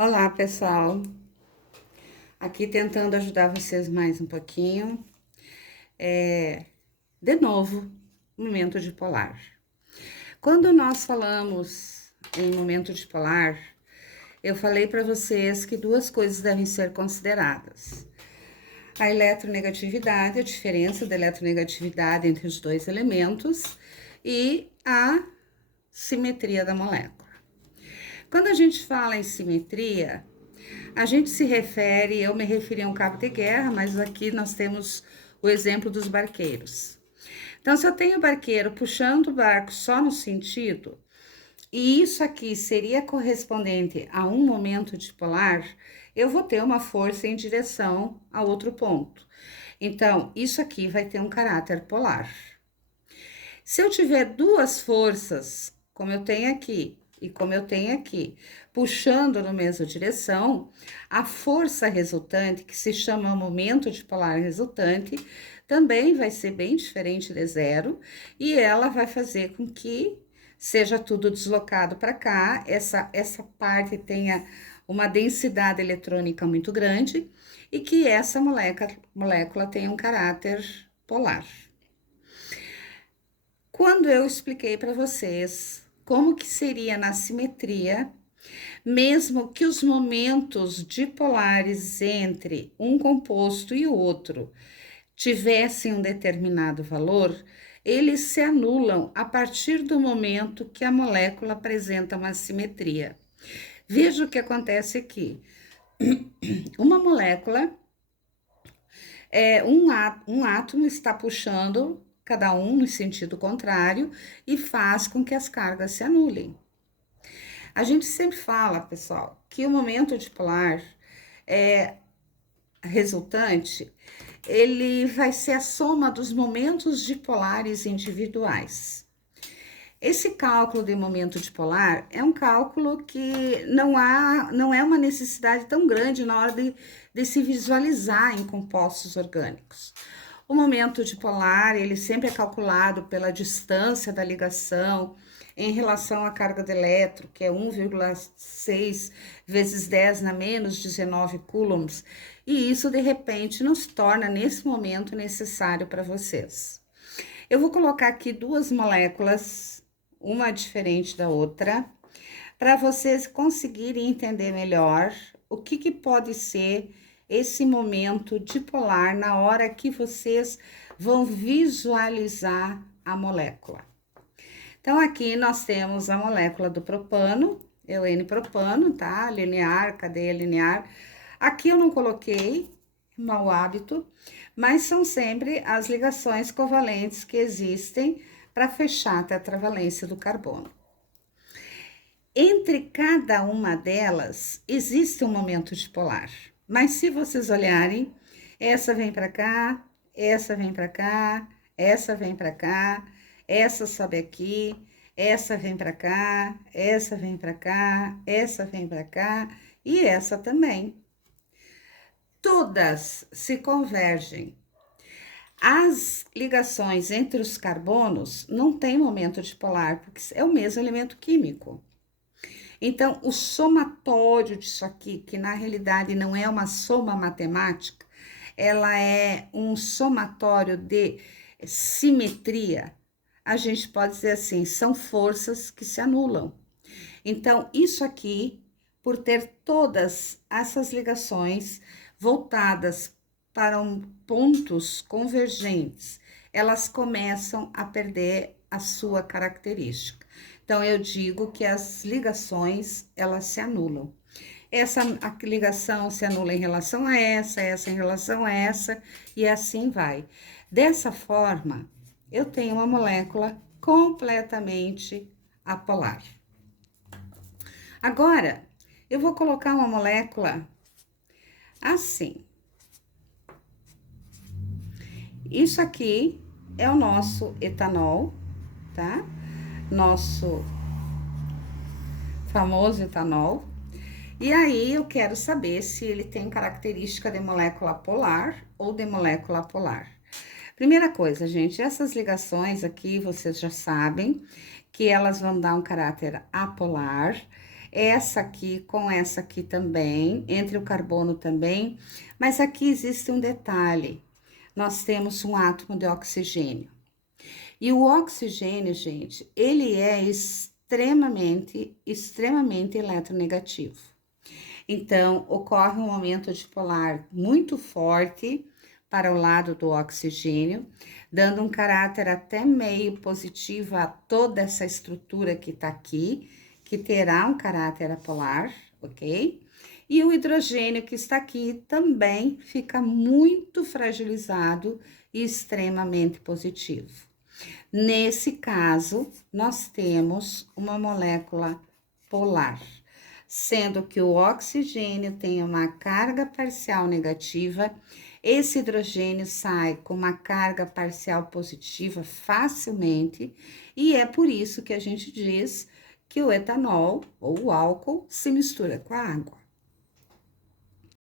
Olá, pessoal. Aqui tentando ajudar vocês mais um pouquinho. De novo, momento dipolar. Quando nós falamos em momento dipolar, eu falei para vocês que duas coisas devem ser consideradas: a eletronegatividade, a diferença da eletronegatividade entre os dois elementos, e a simetria da molécula. Quando a gente fala em simetria, a gente se refere, eu me referi a um cabo de guerra, mas aqui nós temos o exemplo dos barqueiros. Então, se eu tenho o barqueiro puxando o barco só no sentido, e isso aqui seria correspondente a um momento dipolar, eu vou ter uma força em direção a outro ponto. Então, isso aqui vai ter um caráter polar. Se eu tiver duas forças, como eu tenho aqui e como eu tenho aqui, puxando na mesma direção, a força resultante, que se chama momento dipolar resultante, também vai ser bem diferente de zero, e ela vai fazer com que seja tudo deslocado para cá, essa parte tenha uma densidade eletrônica muito grande e que essa molécula tenha um caráter polar. Quando eu expliquei para vocês como que seria na simetria, mesmo que os momentos dipolares entre um composto e o outro tivessem um determinado valor, eles se anulam a partir do momento que a molécula apresenta uma simetria. Veja o que acontece aqui. Uma molécula, um átomo está puxando cada um no sentido contrário e faz com que as cargas se anulem. A gente sempre fala, pessoal, que o momento dipolar resultante, ele vai ser a soma dos momentos dipolares individuais. Esse cálculo de momento dipolar é um cálculo que não é uma necessidade tão grande na hora de se visualizar em compostos orgânicos. O momento dipolar, ele sempre é calculado pela distância da ligação em relação à carga de elétron, que é 1,6 vezes 10 na menos 19 coulombs, e isso de repente nos torna nesse momento necessário para vocês. Eu vou colocar aqui duas moléculas, uma diferente da outra, para vocês conseguirem entender melhor o que pode ser esse momento dipolar na hora que vocês vão visualizar a molécula. Então, aqui nós temos a molécula do propano, é o N-propano, tá? Linear, cadeia linear. Aqui eu não coloquei, mau hábito, mas são sempre as ligações covalentes que existem para fechar a tetravalência do carbono. Entre cada uma delas existe um momento dipolar, mas se vocês olharem, essa vem para cá, essa vem para cá, essa vem para cá, essa sobe aqui, essa vem para cá, essa vem para cá, essa vem para cá e essa também. Todas se convergem. As ligações entre os carbonos não tem momento dipolar, porque é o mesmo elemento químico. Então, o somatório disso aqui, que na realidade não é uma soma matemática, ela é um somatório de simetria. A gente pode dizer assim, são forças que se anulam. Então, isso aqui, por ter todas essas ligações voltadas para pontos convergentes, elas começam a perder a sua característica. Então, eu digo que as ligações, elas se anulam. Essa ligação se anula em relação a essa em relação a essa, e assim vai. Dessa forma, eu tenho uma molécula completamente apolar. Agora, eu vou colocar uma molécula assim. Isso aqui é o nosso etanol, tá? Nosso famoso etanol. E aí eu quero saber se ele tem característica de molécula polar ou de molécula apolar. Primeira coisa, gente, essas ligações aqui vocês já sabem que elas vão dar um caráter apolar. essa aqui com essa aqui também, entre o carbono também, mas aqui existe um detalhe. Nós temos um átomo de oxigênio. E o oxigênio, gente, ele é extremamente eletronegativo. Então, ocorre um aumento dipolar muito forte para o lado do oxigênio, dando um caráter até meio positivo a toda essa estrutura que tá aqui, que terá um caráter apolar, ok? E o hidrogênio que está aqui também fica muito fragilizado e extremamente positivo. Nesse caso, nós temos uma molécula polar, sendo que o oxigênio tem uma carga parcial negativa, esse hidrogênio sai com uma carga parcial positiva facilmente, e é por isso que a gente diz que o etanol ou o álcool se mistura com a água.